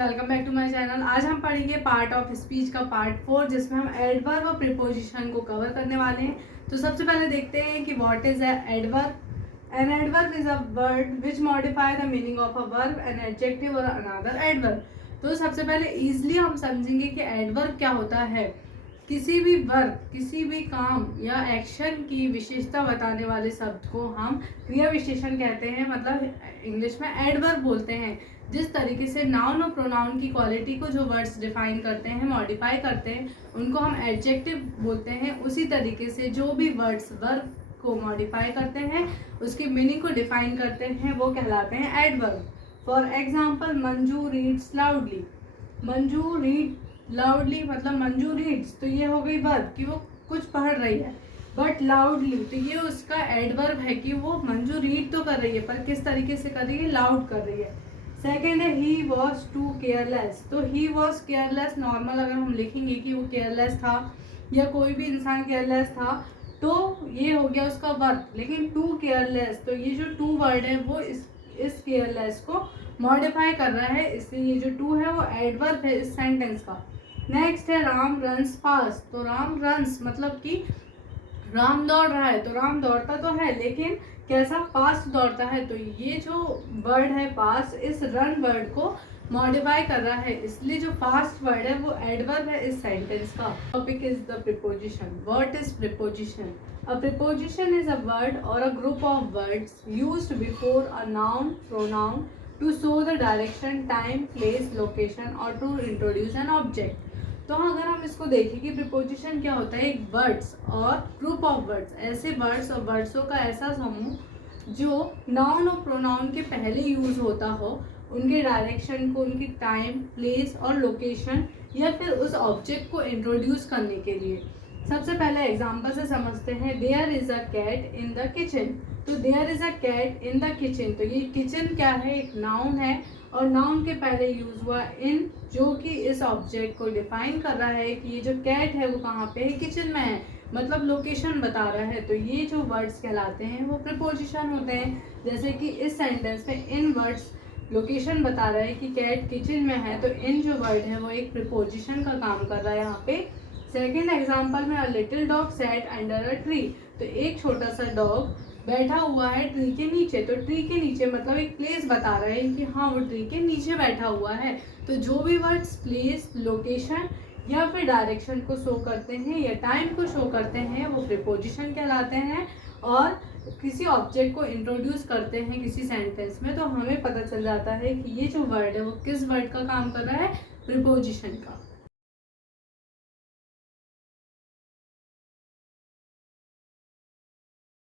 Welcome back to my channel. आज हम पढ़ेंगे पार्ट ऑफ स्पीच का पार्ट 4, जिसमें हम एडवर्ब और प्रीपोजिशन को कवर करने वाले हैं। तो सबसे पहले देखते हैं कि what is adverb. An adverb is a word which modify the meaning of a verb, an adjective और अनदर एडवर्ब। तो सबसे पहले इजिली हम समझेंगे कि एडवर्ब क्या होता है। किसी भी वर्ब, किसी भी काम या एक्शन की विशेषता बताने वाले शब्द को हम क्रिया विशेषण कहते हैं, मतलब इंग्लिश में एडवर्ब बोलते हैं। जिस तरीके से नाउन और प्रोनाउन की क्वालिटी को जो वर्ड्स डिफाइन करते हैं, मॉडिफाई करते हैं, उनको हम एडजेक्टिव बोलते हैं। उसी तरीके से जो भी वर्ड्स वर्ब को मॉडिफाई करते हैं, उसकी मीनिंग को डिफाइन करते हैं, वो कहलाते हैं adverb. For example, Manju reads loudly. Manju read loudly मतलब मंजू रीड्स, तो ये हो गई वर्ब कि वो कुछ पढ़ रही है। बट लाउडली, तो ये उसका एडवर्ब है कि वो मंजू रीड तो कर रही है, पर किस तरीके से कर रही है, लाउड कर रही है। सेकेंड है ही वॉज टू केयरलेस। तो ही वॉज केयरलेस, नॉर्मल अगर हम लिखेंगे कि वो केयरलेस था या कोई भी इंसान केयरलेस था, तो ये हो गया उसका वर्ब। लेकिन टू केयरलेस, तो ये जो टू वर्ड है वो इस केयरलेस को मॉडिफाई कर रहा है, इसलिए ये जो टू है वो एडवर्ब है इस सेंटेंस का। नेक्स्ट है राम रन्स फास्ट। तो राम रन्स मतलब कि राम दौड़ रहा है, तो राम दौड़ता तो है लेकिन कैसा, फास्ट दौड़ता है। तो ये जो वर्ड है फास्ट, इस रन वर्ड को मॉडिफाई कर रहा है, इसलिए जो फास्ट वर्ड है वो एडवर्ब है इस सेंटेंस का। Topic is the preposition. What is preposition? A preposition is a word और a group of words used before a noun pronoun to show the direction, time, place, location और to introduce an object. तो अगर हम इसको देखें कि preposition क्या होता है, एक वर्ड्स और ग्रुप ऑफ वर्ड्स, ऐसे वर्ड्स और वर्ड्सों का ऐसा समूह जो नाउन और प्रोनाउन के पहले यूज होता हो, उनके डायरेक्शन को, उनकी टाइम, प्लेस और लोकेशन या फिर उस ऑब्जेक्ट को इंट्रोड्यूस करने के लिए। सबसे पहले एग्जांपल से समझते हैं। There is a cat in the kitchen. तो there is a cat in the kitchen, तो ये किचन क्या है, एक नाउन है और नाउन के पहले यूज हुआ इन, जो कि इस ऑब्जेक्ट को डिफाइन कर रहा है कि ये जो कैट है वो कहाँ पे है, किचन में है, मतलब लोकेशन बता रहा है। तो ये जो वर्ड्स कहलाते हैं वो प्रीपोजिशन होते हैं। जैसे कि इस सेंटेंस में इन वर्ड्स लोकेशन बता रहा है कि कैट किचन में है, तो इन जो वर्ड है वो एक प्रीपोजिशन का काम कर रहा है यहाँ पे। सेकेंड एग्जाम्पल में, a little dog sat under a tree. तो एक छोटा सा डॉग बैठा हुआ है ट्री के नीचे। तो ट्री के नीचे मतलब एक प्लेस बता रहा है कि हाँ वो ट्री के नीचे बैठा हुआ है। तो जो भी वर्ड्स प्लेस, लोकेशन या फिर डायरेक्शन को शो करते हैं या टाइम को शो करते हैं, वो प्रीपोजिशन कहलाते हैं। और किसी ऑब्जेक्ट को इंट्रोड्यूस करते हैं किसी सेंटेंस में, तो हमें पता चल जाता है कि ये जो वर्ड है वो किस वर्ड का काम कर रहा है, प्रीपोजिशन का।